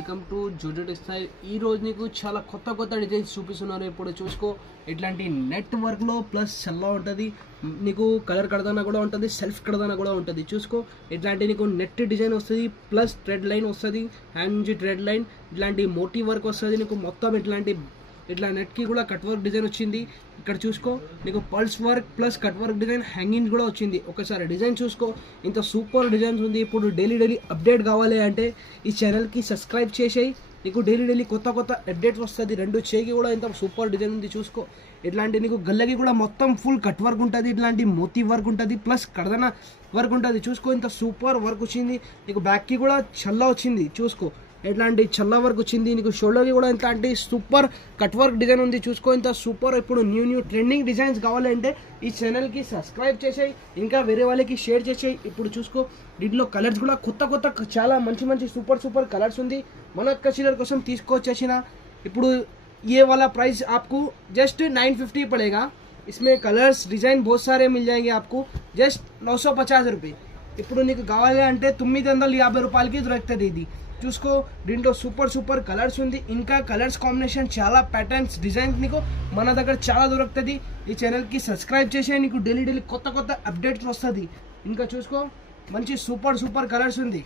Welcome to జోజో textile. ఈ రోజు నీకు చాలా కొత్త డిజైన్స్ చూపిస్తున్నాను. ఇప్పుడు చూసుకో, ఇట్లాంటి నెట్ వర్క్లో ప్లస్ చల్లా ఉంటుంది, నీకు కలర్ కడదానా కూడా ఉంటుంది, సెల్ఫ్ కడదానా కూడా ఉంటుంది. చూసుకో, ఇట్లాంటి నీకు నెట్ డిజైన్ వస్తుంది, ప్లస్ థ్రెడ్ లైన్ వస్తుంది, హ్యాండ్ నుంచి థ్రెడ్ లైన్, ఇట్లాంటి మోటివ్ వర్క్ వస్తుంది నీకు. మొత్తం ఇట్లా నెట్కి కూడా కట్ వర్క్ డిజైన్ వచ్చింది. ఇక్కడ చూసుకో, నీకు pulse work plus cut work design hanging కూడా వచ్చింది. ఒకసారి డిజైన్ చూసుకో, ఇంత సూపర్ డిజైన్స్ ఉంది. ఇప్పుడు డైలీ అప్డేట్ కావాలి అంటే ఈ ఛానల్కి సబ్స్క్రైబ్ చేసేయి. నీకు డైలీ కొత్త అప్డేట్స్ వస్తుంది. రెండు చేయికి కూడా ఇంత సూపర్ డిజైన్ ఉంది. చూసుకో, ఇట్లాంటి నీకు గల్లకి కూడా మొత్తం ఫుల్ కట్ వర్క్ ఉంటుంది, ఇట్లాంటి మోతీ వర్క్ ఉంటుంది, ప్లస్ కడదన వర్క్ ఉంటుంది. చూసుకో, ఇంత సూపర్ వర్క్ వచ్చింది. నీకు బ్యాక్కి కూడా చల్లా వచ్చింది. చూసుకో, ఎట్లాంటి చల్ల వర్క్ వచ్చింది. నీకు షోల్డర్కి కూడా ఇట్లాంటి సూపర్ కట్ వర్క్ డిజైన్ ఉంది. చూసుకో, ఇంత సూపర్. ఇప్పుడు న్యూ ట్రెండింగ్ డిజైన్స్ కావాలంటే ఈ ఛానల్కి సబ్స్క్రైబ్ చేసేయి, ఇంకా వేరే వాళ్ళకి షేర్ చేసేయి. ఇప్పుడు చూసుకో, దీంట్లో కలర్స్ కూడా కొత్త చాలా మంచి సూపర్ కలర్స్ ఉంది. మన కస్టమర్ కోసం తీసుకొచ్చేసిన. ఇప్పుడు ये वाला प्राइस आपको जस्ट 950 पड़ेगा. इसमें कलर्स डिज़ाइन बहुत सारे मिल जाएंगे आपको जस्ट 950 रुपये. ఇప్పుడు నీకు కావాలి అంటే 950 రూపాయలకి దొరుకుతుంది ఇది. చూసుకో, దీంట్లో సూపర్ కలర్స్ ఉంది. ఇంకా కలర్స్ కాంబినేషన్ చాలా ప్యాటర్న్స్ డిజైన్స్ నీకు మన దగ్గర చాలా దొరుకుతుంది. ఈ ఛానల్కి సబ్స్క్రైబ్ చేసే, నీకు డైలీ కొత్త అప్డేట్స్ వస్తుంది. ఇంకా చూసుకో, మంచి సూపర్ కలర్స్ ఉంది.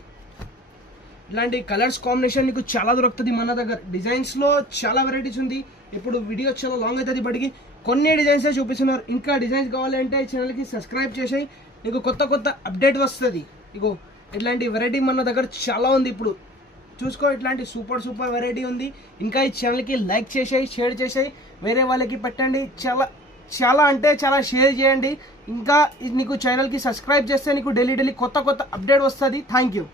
ఇలాంటి కలర్స్ కాంబినేషన్ నీకు చాలా దొరుకుతుంది మన దగ్గర. డిజైన్స్లో చాలా వెరైటీస్ ఉంది. ఇప్పుడు వీడియో చాలా లాంగ్ అవుతుంది, బట్కి కొన్ని డిజైన్సే చూపిస్తున్నారు. ఇంకా డిజైన్స్ కావాలంటే ఈ ఛానల్కి సబ్స్క్రైబ్ చేసేయి, నీకు కొత్త అప్డేట్ వస్తుంది. ఇగో, ఇట్లాంటి వెరైటీ మన దగ్గర చాలా ఉంది. ఇప్పుడు చూసుకో, ఇట్లాంటి సూపర్ వెరైటీ ఉంది. ఇంకా ఈ ఛానల్కి లైక్ చేసేయి, షేర్ చేసేయి, వేరే వాళ్ళకి పెట్టండి. చాలా షేర్ చేయండి. ఇంకా నీకు ఛానల్కి సబ్స్క్రైబ్ చేస్తే నీకు డైలీ కొత్త అప్డేట్ వస్తుంది. Thank you.